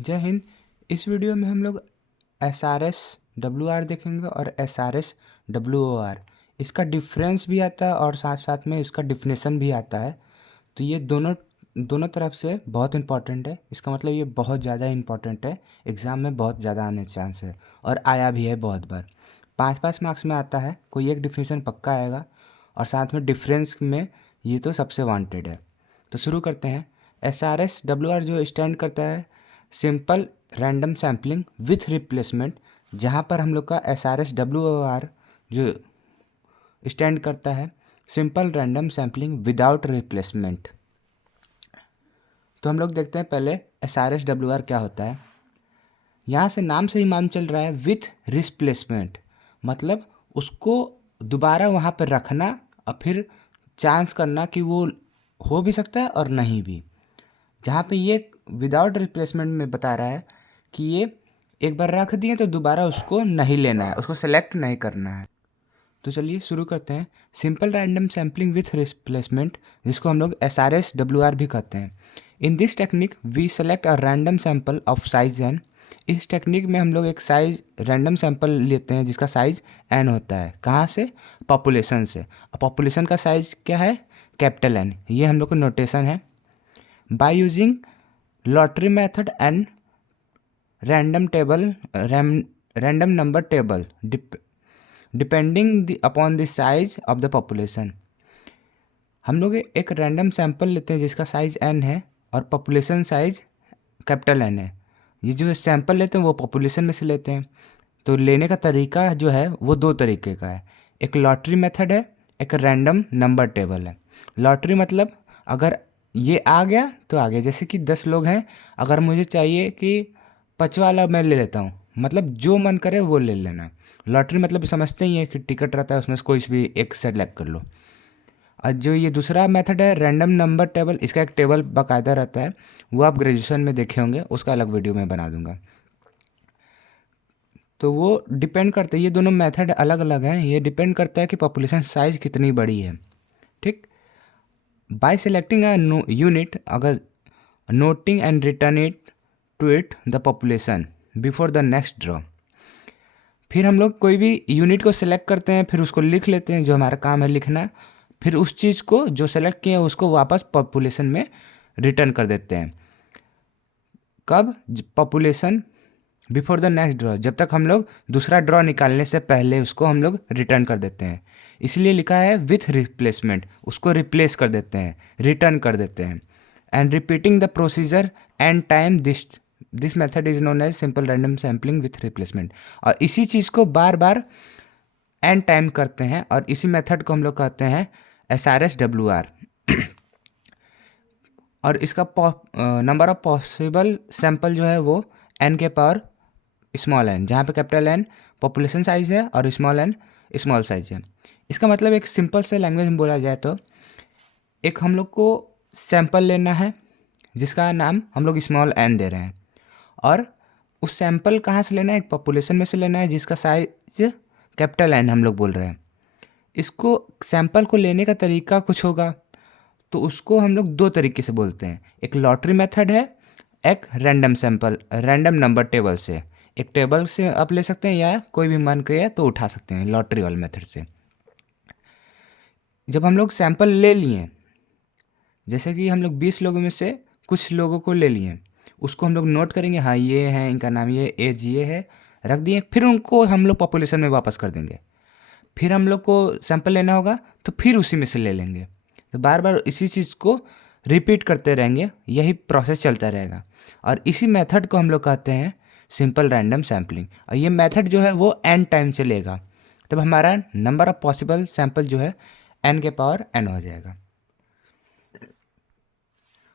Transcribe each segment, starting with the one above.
जय हिंद। इस वीडियो में हम लोग S R S W R देखेंगे और S R S W O R. इसका डिफरेंस भी आता है और साथ साथ में इसका डिफिनेशन भी आता है। तो ये दोनों दोनों तरफ से बहुत इंपॉर्टेंट है। इसका मतलब ये बहुत ज़्यादा इंपॉर्टेंट है, एग्ज़ाम में बहुत ज़्यादा आने चांस है और आया भी है बहुत बार। 5-5 मार्क्स में आता है, कोई एक डिफिनेशन पक्का आएगा और साथ में डिफरेंस में ये तो सबसे वांटेड है। तो शुरू करते हैं। S R S W R जो स्टैंड करता है simple random sampling with replacement, जहाँ पर हम लोग का S R S W O R जो स्टैंड करता है simple random sampling without replacement. तो हम लोग देखते हैं पहले S R S W R क्या होता है। यहाँ से नाम से ही मालूम चल रहा है विथ रिप्लेसमेंट, मतलब उसको दोबारा वहाँ पर रखना और फिर चांस करना कि वो हो भी सकता है और नहीं भी। जहाँ पे ये विदाउट रिप्लेसमेंट में बता रहा है कि ये एक बार रख दिए तो दोबारा उसको नहीं लेना है, उसको सेलेक्ट नहीं करना है। तो चलिए शुरू करते हैं। Simple random sampling with replacement, जिसको हम लोग S R S W R भी कहते हैं। In this technique we select a random sample of size N. इस टेक्निक में हम लोग एक साइज रैंडम सैम्पल लेते हैं जिसका साइज एन होता है। कहाँ से? पॉपुलेशन से। पॉपुलेशन का साइज क्या है? Capital N. ये हम लोग का नोटेशन है। By using lottery method and random table random number table depending upon the size of the population. हम लोग एक रैंडम सैंपल लेते हैं जिसका साइज एन है और पॉपुलेशन साइज कैपिटल एन है। ये जो सैंपल लेते हैं वो पॉपुलेशन में से लेते हैं। तो लेने का तरीका जो है वो दो तरीके का है, एक लॉटरी मेथड है, एक रैंडम नंबर टेबल है। लॉटरी मतलब अगर ये आ गया तो आ गया, जैसे कि 10 लोग हैं, अगर मुझे चाहिए कि 5 वाला मैं ले लेता हूँ, मतलब जो मन करे वो ले लेना। लॉटरी मतलब समझते ही है कि टिकट रहता है, उसमें से कोई भी एक सेलेक्ट कर लो। और जो ये दूसरा मेथड है रैंडम नंबर टेबल, इसका एक टेबल बाकायदा रहता है, वो आप ग्रेजुएशन में देखे होंगे, उसका अलग वीडियो में बना दूंगा। तो वो डिपेंड करता है, ये दोनों मेथड अलग अलग हैं, ये डिपेंड करता है कि पॉपुलेशन साइज कितनी बड़ी है। ठीक। बाय सेलेक्टिंग अ यूनिट, अगर noting and return it to it the population before the next draw. फिर हम लोग कोई भी यूनिट को सिलेक्ट करते हैं, फिर उसको लिख लेते हैं, जो हमारा काम है लिखना। फिर उस चीज़ को जो सेलेक्ट किए हैं उसको वापस पॉपुलेशन में रिटर्न कर देते हैं। कब? Population before the next draw, जब तक हम लोग दूसरा ड्रॉ निकालने से पहले उसको हम लोग रिटर्न कर देते हैं। इसलिए लिखा है विथ रिप्लेसमेंट, उसको रिप्लेस कर देते हैं, रिटर्न कर देते हैं। And repeating the procedure and time this method is known as simple random sampling with replacement. और इसी चीज़ को बार बार एंड टाइम करते हैं और इसी मेथड को हम लोग कहते हैं S R S W are. और इसका नंबर ऑफ पॉसिबल सैंपल जो है वो एन के पावर स्मॉल एन, जहाँ पे कैपिटल एन पॉपुलेशन साइज है और स्मॉल एन स्मॉल साइज है। इसका मतलब एक सिंपल से लैंग्वेज में बोला जाए तो एक हम लोग को सैंपल लेना है जिसका नाम हम लोग स्मॉल एन दे रहे हैं, और उस सैंपल कहाँ से लेना है? एक पॉपुलेशन में से लेना है जिसका साइज कैपिटल एन हम लोग बोल रहे हैं। इसको सैंपल को लेने का तरीका कुछ होगा, तो उसको हम लोग दो तरीके से बोलते हैं, एक लॉटरी मेथड है, एक random sample random number table से। एक टेबल से आप ले सकते हैं या कोई भी मन करे तो उठा सकते हैं लॉटरी वाले मेथड से। जब हम लोग सैंपल ले लिए, जैसे कि हम लोग 20 लोगों में से कुछ लोगों को ले लिए, उसको हम लोग नोट करेंगे, हाँ ये है, इनका नाम ये, एज ये है, रख दिए। फिर उनको हम लोग पॉपुलेशन में वापस कर देंगे। फिर हम लोग को सैंपल लेना होगा तो फिर उसी में से ले लेंगे। तो बार बार इसी चीज़ को रिपीट करते रहेंगे, यही प्रोसेस चलता रहेगा। और इसी मेथड को हम लोग कहते हैं सिंपल रैंडम सैम्पलिंग। और ये मेथड जो है वो एन टाइम चलेगा, तब हमारा नंबर ऑफ पॉसिबल सैंपल जो है एन के पावर एन हो जाएगा।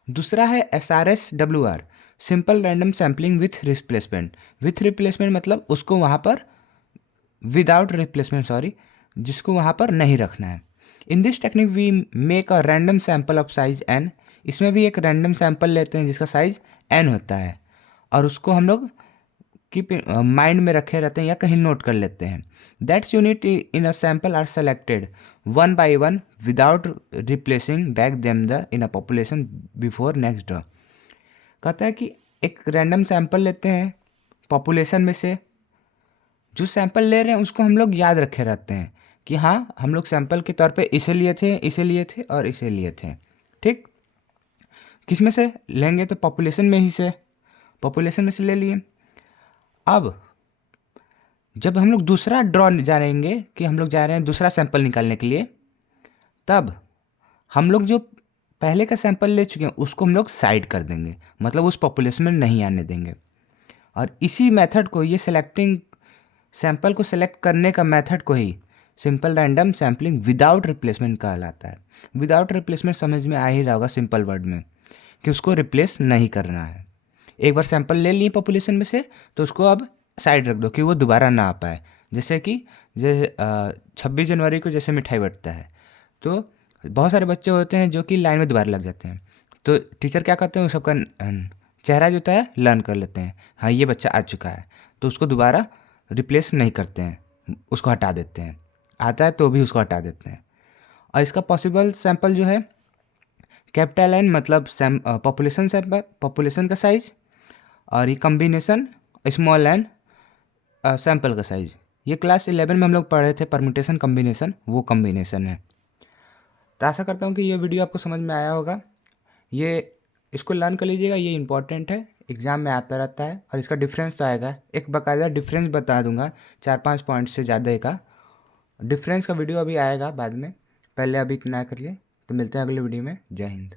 दूसरा है S R S W are, simple random sampling with replacement. With replacement मतलब उसको वहाँ पर विदाउट रिप्लेसमेंट, सॉरी, जिसको वहाँ पर नहीं रखना है। In this technique we make a random sample of size N. इसमें भी एक रैंडम सैंपल लेते हैं जिसका साइज एन होता है, और उसको हम लोग कीप माइंड में रखे रहते हैं या कहीं नोट कर लेते हैं। That's unit in a sample are selected one by one without replacing back them the in a population before next draw. कहता है कि एक रैंडम सैंपल लेते हैं पॉपुलेशन में से। जो सैंपल ले रहे हैं उसको हम लोग याद रखे रहते हैं कि हाँ हम लोग सैंपल के तौर पे इसे लिए थे, इसे लिए थे और इसे लिए थे। ठीक, किस में से लेंगे तो पॉपुलेशन में ही से, पॉपुलेशन में से ले लिए। अब जब हम लोग दूसरा ड्रॉ जानेंगे कि हम लोग जा रहे हैं दूसरा सैंपल निकालने के लिए, तब हम लोग जो पहले का सैंपल ले चुके हैं उसको हम लोग साइड कर देंगे, मतलब उस पॉपुलेशन में नहीं आने देंगे। और इसी मेथड को, ये सेलेक्टिंग सैंपल को सेलेक्ट करने का मेथड को ही simple random sampling without replacement कहलाता है। विदाउट रिप्लेसमेंट समझ में आ ही रहा होगा सिंपल वर्ड में कि उसको रिप्लेस नहीं करना है। एक बार सैंपल ले लिए पॉपुलेशन में से तो उसको अब साइड रख दो कि वो दोबारा ना आ पाए। जैसे कि 26 जनवरी को जैसे मिठाई बंटता है तो बहुत सारे बच्चे होते हैं जो कि लाइन में दोबारा लग जाते हैं, तो टीचर क्या करते हैं, सबका चेहरा जो होता है लर्न कर लेते हैं, हाँ ये बच्चा आ चुका है, तो उसको दोबारा रिप्लेस नहीं करते हैं, उसको हटा देते हैं। आता है तो भी उसको हटा देते हैं। और इसका पॉसिबल सैंपल जो है कैपिटल एन मतलब पॉपुलेशन सैंपल, पॉपुलेशन का साइज, और ये कम्बिनेशन स्मॉल एन सैंपल का साइज। ये क्लास 11 में हम लोग पढ़े थे परम्यूटेशन कम्बिनेशन, वो कम्बिनेशन है। तो आशा करता हूँ कि ये वीडियो आपको समझ में आया होगा। ये इसको लर्न कर लीजिएगा, ये इंपॉर्टेंट है, एग्ज़ाम में आता रहता है। और इसका डिफरेंस तो आएगा, एक बाकायदा डिफरेंस बता दूंगा 4-5 पॉइंट से ज़्यादा का डिफरेंस का वीडियो अभी आएगा बाद में। पहले अभी इतना कर लिए, तो मिलते हैं अगले वीडियो में। जय हिंद।